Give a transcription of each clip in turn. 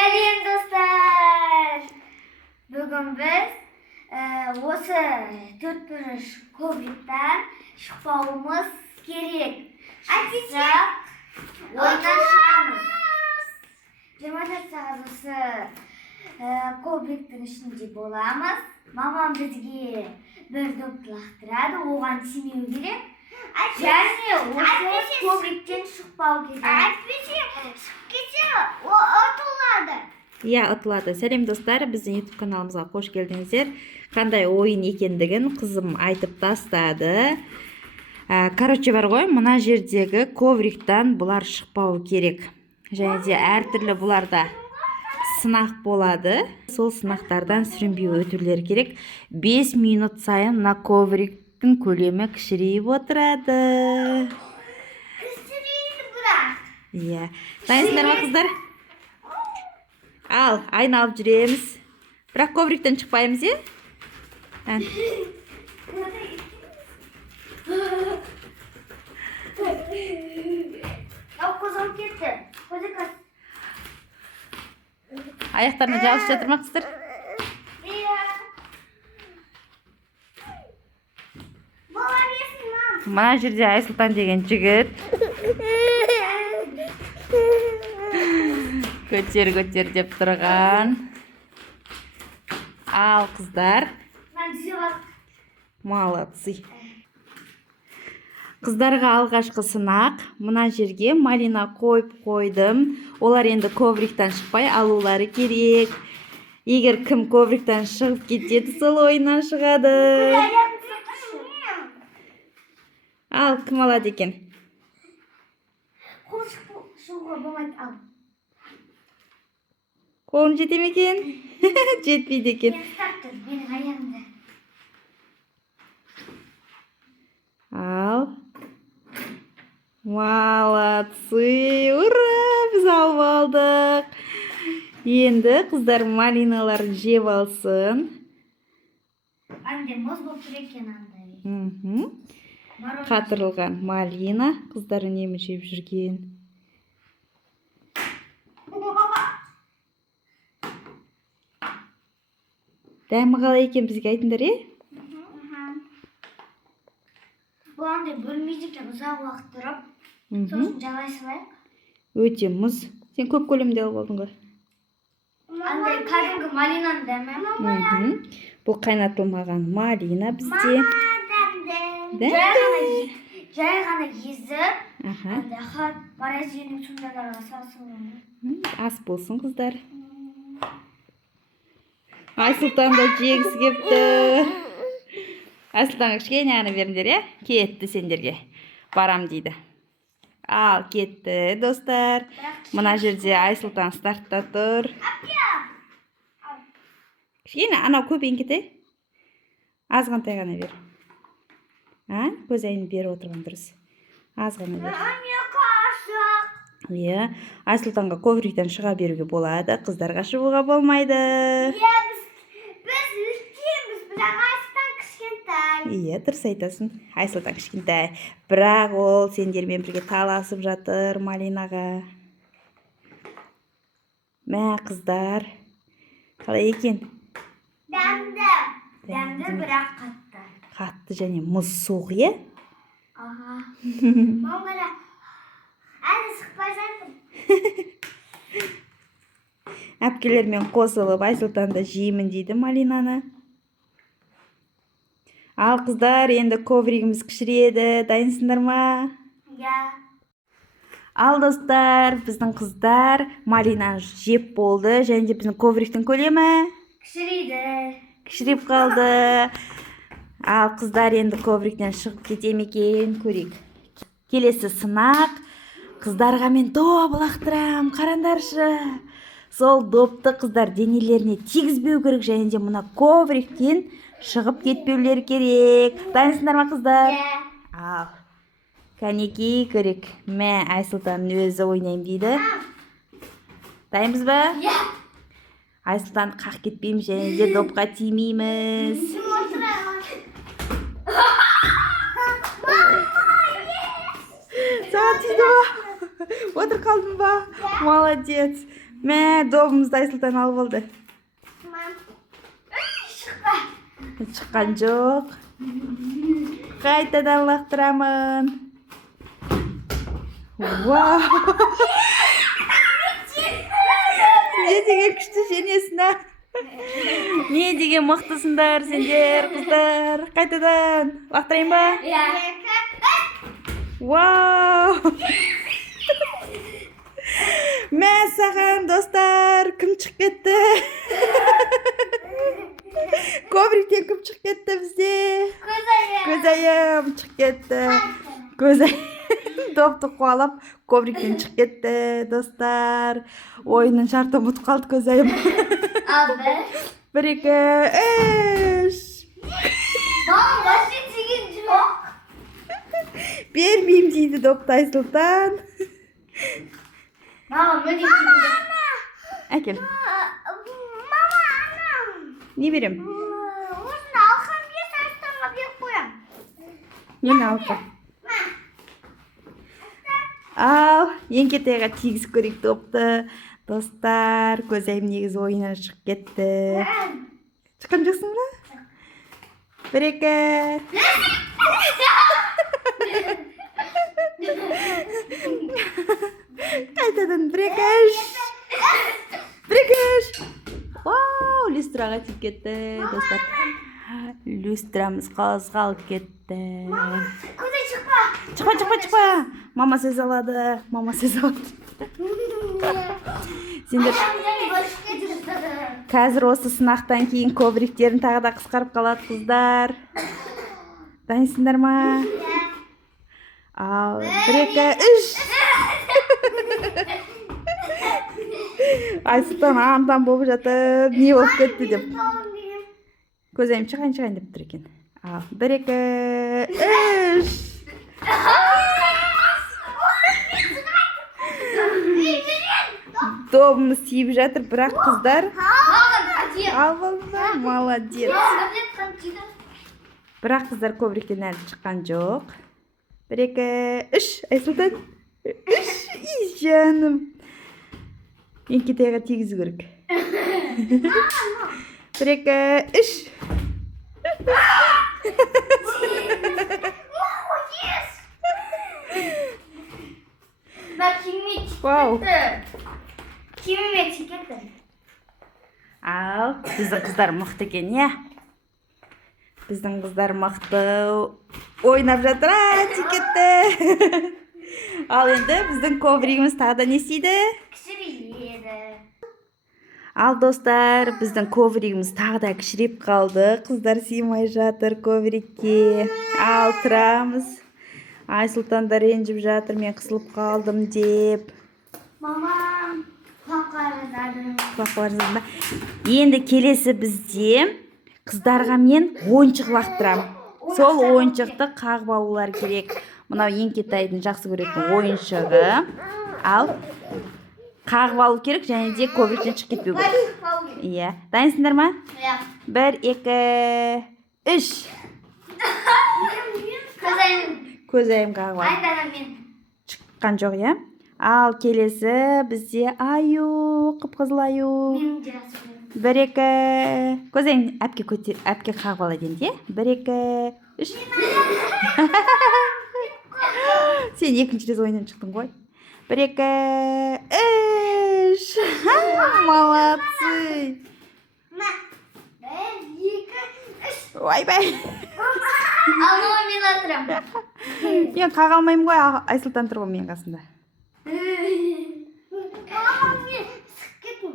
Salam dostlar. Bugün biz o'sha 4 Covid'dan chiqishimiz kerak. Aytsa, o'ynab chiqamiz. Demonstratsiya Covid'dan ishonchi bo'lamiz. Mamam bizga bir dop laqtiradi, o'g'an timiy kerak. Yani o'sha Covid'dan chiqishim kerak. Ya atılады. Сәлем достар, біздің YouTube каналымызға қош келдіңіздер. Қандай ойын екендігін қызым айтып тастады. Короче бар ғой, мына жердегі ковриктан бұлар шықпау керек. Және де әртүрлі бұларда сынақ болады. Сол сынақтардан сүрінбей өтулер керек. 5 минут сайын мына ковриктің көлемі кішірейіп отырады. Иә. Дайынсыздар ма қыздар? Ал, айналып жүреміз. Бірақ ковриктен шықпаймыз, е? Аяқтарына жабысып жатыр ма қыздар? Мына жерде Айсұлтан деген жігіт. Көтер деп тұрған. Ал қыздар. Молодцы. Қыздарға алғашқы сынақ. Мына жерге малина қойып қойдым. Олар енді ковриктан шықпай алулары керек. Егер кім ковриктан шығып кетеді, сол ойыннан шығады. Ал, кім алады екен? Қолым жете ме екен? Жетпейді екен. Ал. Молодцы! Ура! Біз алып алдық. Енді қыздар малиналарын жеп алсын. Андай мұз болып тұр екен андай. Қатырылған малина. Қыздар үнемі жеп жүрген. Дәмі қалай екен бізге айтыңдар, е? Бұл андай бөлмейді екен, ұзақ уақыт тұрып, сосын жалай салайық. Өте мұз. Сен көп көлемде алып алдың ғой. Андай кәдімгі малинаның дәмі. Бұл қайнатылмаған малина бізде. Жай ғана езіп, андай морозильник сундайларға салсын. Ас болсын, қыздар. Айсұлтан да жегісі кепті. Айсұлтанға кішкене ғана беріңдер, е? Кетті сендерге. Барам дейді. Ал, кетті, достар. Мына жерде Айсұлтан стартта тұр. Кішкене, анау көбейін кете. Азғантай ғана бер. Көз айын беріп отырған дұрыс. Азғана бер. Иә, Айсұлтанға ковриктен шыға беруге болады, қыздарға шығуға болмайды. Біз үлкенбіз, бірақ Айсұлтан кішкентай. Иә, дұрыс айтасың. Айсұлтан кішкентай. Бірақ ол сендермен бірге таласып жатыр малинаға. Мә, қыздар. Қалай екен? Дәмді, бірақ қатты. Қатты және мұз суық, е? Мамара, әлі шықпай жатыр. Әпкелермен қосылып, Айсұлтан да жеймін дейді малинаны. Ал қыздар, енді ковригіміз кішіреді. Дайынсыңдар ма? Иә. Ал достар, біздің қыздар малинаны жеп болды. Және де біздің ковриктің көлемі кішірейіп қалды. Ал қыздар, енді ковриктен шығып кетем екен, көрейік. Келесі сынақ. Қыздарға мен доп лақтырам, қарандаршы. Сол допты қыздар денелеріне тигізбеу керек, және де мұна ковриктен шығып кетпеулер керек. Дайынсыңдар ма қыздар? Ал. Кәнекей керек. Мә, Айсұлтан өзі ойнайым дейді. Дайынбыз ба? Айсұлтан қақ кетпейміз, және де допқа тимейміз. Саған тиді ба? Отыр қалдың ба? Молодец. Mә, добымызды Айсұлтан алып алды. Шықпа. Шыққан жоқ. Қайтадан лақтырамын. Вау! Не деген күшті женесің, а? Не деген мықтысыңдар сендер, қыздар. Қайтадан лақтырайын ба? Иә. Вау! Мә саған, достар, кім шығып кетті? Ковриктен кім шығып кетті бізде? Көзайым шығып кетті. Көзайым допты қуалап, ковриктен шығып кетті, достар. Ойынның шарты ұмытып қалды көзайым. Ал бір. 1, 2, 3. Мама, башы деген жоқ. Бермеймін дейді допты Айсұлтан. Мама, мүлде келді. Әкел. Мама, анам. Не берем? Осыны алған бес Айсұлтанға беріп қоям. Нені алып қой. Ал, еңкетайға тигізіп көрейік допты. Достар, көзайым негізі ойыннан шығып кетті. Шыққан жоқсың ба? 1, 2. Қайтадан 1, 2, 3. Вау, люстраға тиіп кетті, достар. Люстрамыз қозғалып кетті. Көзай шықпа. Шықпа. Мама сөз алады. Сендер қазір осы сынақтан кейін ковриктерін тағы да қысқарып қалады, қыздар. Дайынсыңдар ма? Ал, 1, 2, 3. Айсұлтан антан болып жатыр. Не болып кетті деп. Көзайым шығайын деп тұр екен. Ал, 1, 2, 3. Добымыз тиіп жатыр, бірақ қыздар. Ал балдар, молодец. Бірақ қыздар ковриктен әлі шыққан жоқ. 1, 2, 3. Айсұлтан. 3. Ей, жаным. Еңкетайға тигізу керек. 1, 2, 3. Вау. Кемеме тикетті. Ал, біздің қыздар мықты екен, иә? Біздің қыздар мықты ойнап жатыр, тикетті. Ал енді біздің ковригіміз тағы да не істейді? Кішірейеді. Ал достар, біздің ковригіміз тағы да кішіреп қалды. Қыздар сыймай жатыр коврикке. Ал тұрамыз. Айсұлтанда ренжіп жатыр, мен қысылып қалдым деп. Мамам, Құлақларыңызда. Енді келесі бізде қыздарға мен ойыншық лақтырамын. Сол ойыншықты қағып алулар керек. Мынау Еңкетайдың жақсы көретін ойыншығы. Ал қағып алу керек, және де ковриктен шығып кетпеу керек. Иә, дайынсыңдар ма? Иә. 1, 2, 3. Көзайым қағып алу. Шыққан жоқ, иә? Ал келесі бізде аю, қып-қызыл аю. 1, 2. Көзайым әпке қағып алады енді, 1, 2, 3. Сен екінші рет ойыннан шықтың ғой. 1, 2, 3. Молодцы. 1, 2, 3. Ойбай. Ал мама мен атырам. Мен қаға алмаймын ғой, Айсұлтан тұр ғой мен қасында. Мама мен сықып кеттім.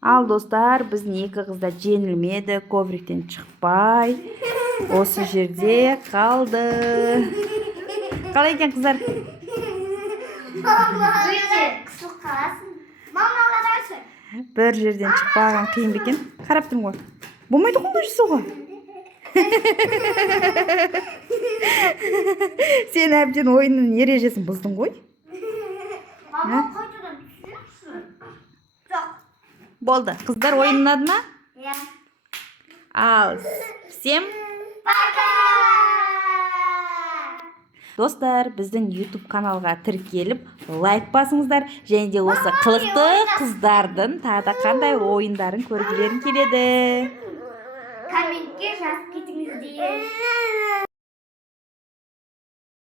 Ал достар, біздің екі қызда жеңілмеді, ковриктен шықпай. Осы жерде қалды. Қалай екен қыздар? Өте қысылып қаласың. Мама қарашы. Бір жерден шықпаған қиын ба екен? Қарап тұрмын ғой. Болмайды ғой жасауға. Сен әбден ойынның ережесін бұздың ғой. Мама қайтадан түсірсің. Жоқ. Болды. Қыздар ойнады ма? Иә. Ал, всем Пока! Достар, біздің YouTube каналға тіркеліп, лайк басыңыздар. Және де осы қылықты қыздардың тағы да қандай ойындарын көргілерің келеді. Комментке жазып кетіңіздер.